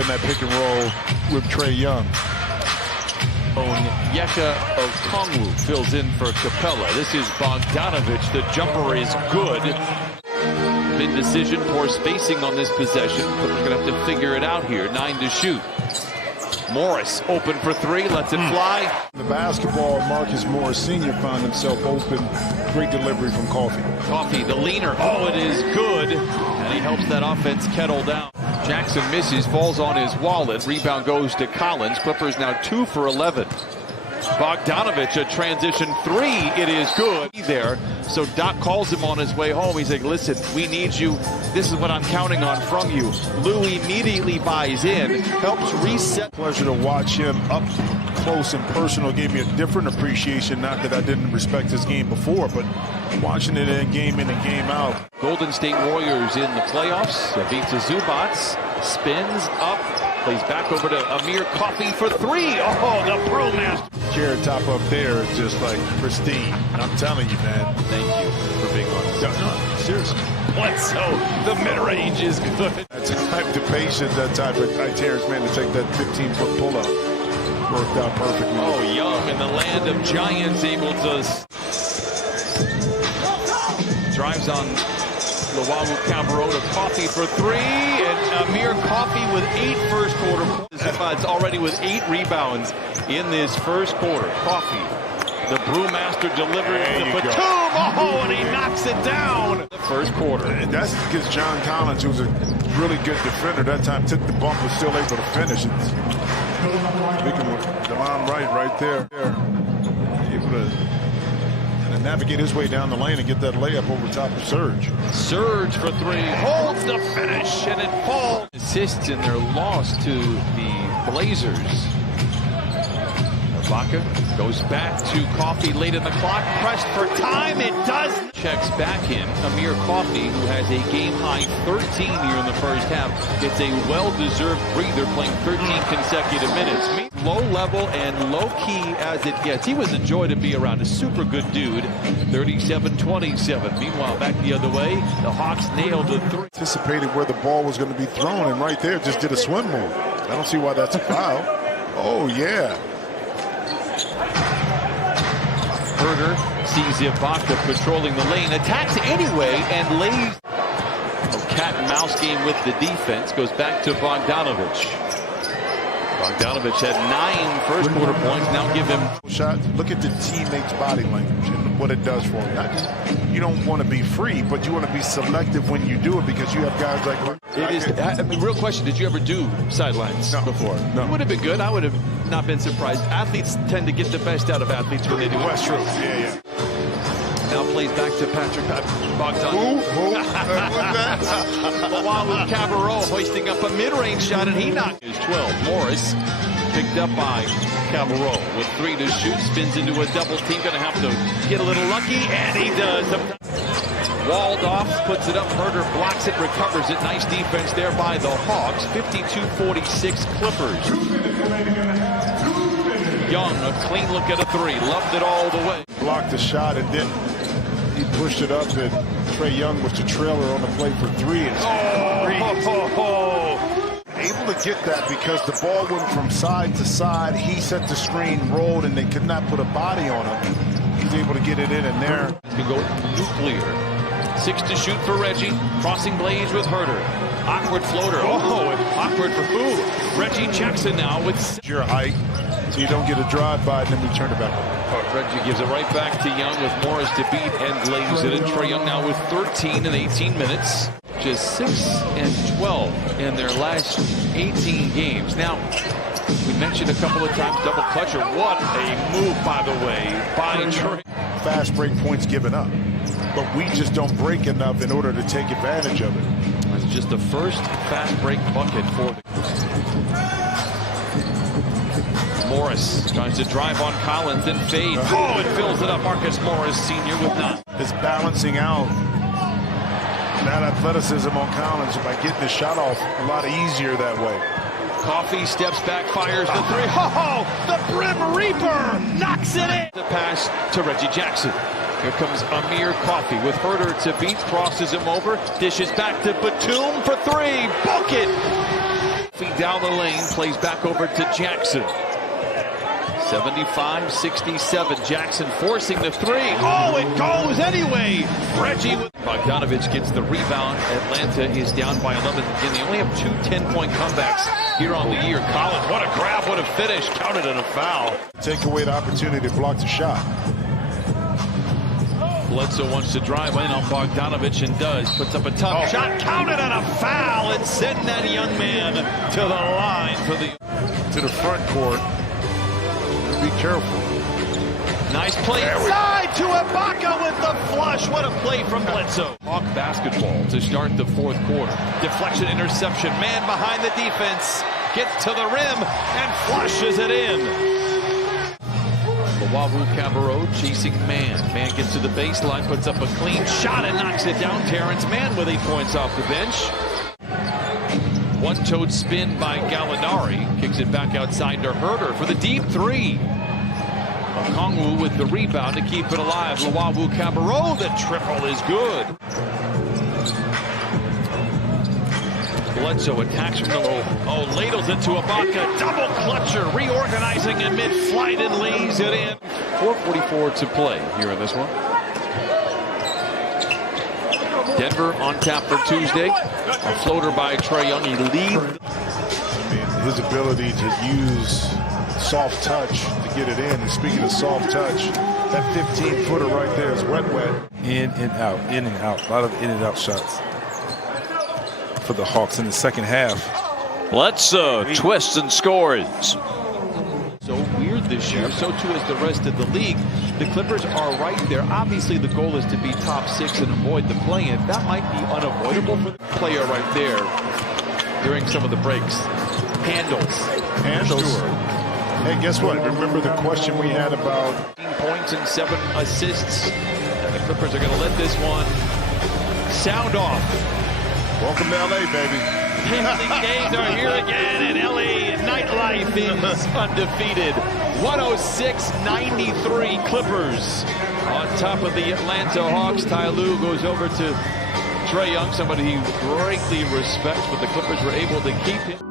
in that pick and roll with Trae Young. Onyeka Okongwu fills in for Capella. This is Bogdanovic. The jumper is good. Big decision, poor spacing on this possession, but we're going to have to figure it out here. 9 to shoot. Morris open for 3, lets it fly. The basketball, Marcus Morris Sr. found himself open. Great delivery from Coffey. Coffey, the leaner. Oh, it is good. And he helps that offense kettle down. Jackson misses, falls on his wallet. Rebound goes to Collins. Clippers now 2 for 11. Bogdanovic, a transition 3. It is good there. So Doc calls him on his way home. He's like, listen, we need you. This is what I'm counting on from you. Lou immediately buys in, helps reset. Pleasure to watch him up close and personal. Gave me a different appreciation. Not that I didn't respect his game before, but watching it in and game out. Golden State Warriors in the playoffs. Ivica Zubac spins up, plays back over to Amir Coffey for 3. Oh, the brewmaster. Chair top up there is just like pristine. I'm telling you, man. Thank you for being on this. No, seriously. Bledsoe, the mid-range is good. That type of patience, that type of Terrence man to take that 15-foot pull-up. Worked out perfectly. Oh, Young in the land of giants able to drives on Luau Cabarro to Coffey for 3, and Amir Coffey with 8 first quarter points. It's already with 8 rebounds in this first quarter. Coffey, the brewmaster, delivers to Batum. Oh, and he knocks it down. The first quarter. And that's because John Collins, who's a really good defender, that time took the bump, was still able to finish it. Speaking with Devon right there. Able to navigate his way down the lane and get that layup over top of Serge. Serge for 3, holds the finish, and it falls. Assists in their loss to the Blazers. Ibaka goes back to Coffey late in the clock, pressed for time, it does. Checks back in. Amir Coffey, who has a game-high 13 here in the first half, gets a well-deserved breather, playing 13 consecutive minutes. Low level and low-key as it gets. He was a joy to be around, a super good dude. 37-27. Meanwhile, back the other way, the Hawks nailed a 3. Anticipated where the ball was going to be thrown, and right there just did a swim move. I don't see why that's a foul. Oh, yeah. Herder sees Ibaka patrolling the lane, attacks anyway, and lays a cat and mouse game with the defense. Goes back to Bogdanovic. Bogdanovic had 9 first quarter points. Now give him shot. Look at the teammates' body language and what it does for him. Not just, you don't want to be free, but you want to be selective when you do it because you have guys like. It is. I mean, real question: did you ever do sidelines before? No. It would have been good. I would have not been surprised. Athletes tend to get the best out of athletes when they do. That's true. Yeah. Now plays back to Patrick Bogdan. Luau Cabarro hoisting up a mid-range shot, and he knocked his 12. Morris picked up by Cabarro with 3 to shoot. Spins into a double team. Going to have to get a little lucky, and he does. Walled off, puts it up. Herder blocks it, recovers it. Nice defense there by the Hawks. 52-46 Clippers. Young, a clean look at a 3. Loved it all the way. Blocked the shot and then he pushed it up, and Trae Young was the trailer on the play for 3. Able to get that because the ball went from side to side. He set the screen, rolled, and they could not put a body on him. He's able to get it in and there. He's going to go nuclear. 6 to shoot for Reggie. Crossing blades with Herder. Awkward floater. Oh, awkward for who? Reggie Jackson now with your height, so you don't get a drive-by and then we turn it back. Reggie gives it right back to Young with Morris to beat and lays it in. Trae Young now with 13 in 18 minutes. Just 6 and 12 in their last 18 games. Now, we mentioned a couple of times double clutcher. What a move, by the way, by Trae. Fast break points given up, but we just don't break enough in order to take advantage of it. That's just the first fast break bucket for the Morris tries to drive on Collins, then fades. Oh, it fills it up. Marcus Morris, senior, with 9. Is balancing out that athleticism on Collins by getting the shot off a lot easier that way. Coffey steps back, fires the 3. Oh, the Brim Reaper knocks it in. The pass to Reggie Jackson. Here comes Amir Coffey with Herder to beat, crosses him over, dishes back to Batum for 3. Book it! Feet down the lane, plays back over to Jackson. 75-67. Jackson forcing the three. Oh, it goes anyway. Reggie with Bogdanovich gets the rebound. Atlanta is down by 11. Again, they only have 2 10-point comebacks here on the year. Collins, what a grab, what a finish. Counted and a foul. Take away the opportunity to block the shot. Bledsoe wants to drive in on Bogdanovich and does. Puts up a tough shot. Counted and a foul. And send that young man to the line for the front court. Be careful. Nice play inside to Ibaka with the flush. What a play from Bledsoe. Hawk basketball to start the fourth quarter. Deflection, interception. Man behind the defense. Gets to the rim and flushes it in. Luwawu Cabarrot chasing Man. Man gets to the baseline, puts up a clean shot and knocks it down. Terrence Mann with 8 points off the bench. One-toed spin by Gallinari. Kicks it back outside to Herter for the deep three. Okongwu with the rebound to keep it alive. Luwawu Cabarrot, the triple is good. Bledsoe attacks from the low. Oh, ladles it to Ibaka. Double clutcher, reorganizing in mid-flight and lays it in. 4:44 to play here in this one. Denver on tap for Tuesday. A floater by Trae Young. He leads. His ability to use soft touch to get it in. And speaking of soft touch, that 15-footer right there is wet. In and out, in and out. A lot of in and out shots for the Hawks in the second half. Bledsoe twists and scores. So weird this year, so too is the rest of the league. The Clippers are right there. Obviously, the goal is to be top 6 and avoid the play-in. That might be unavoidable for the player right there during some of the breaks. Handles. Hey, guess what? Remember the question we had about 15 points and 7 assists. And the Clippers are going to let this one sound off. welcome to LA, baby. Penalty days are here again, and LA nightlife is undefeated. 106-93 Clippers on top of the Atlanta Hawks. Ty Lue goes over to Trae Young, somebody he greatly respects, but the Clippers were able to keep him.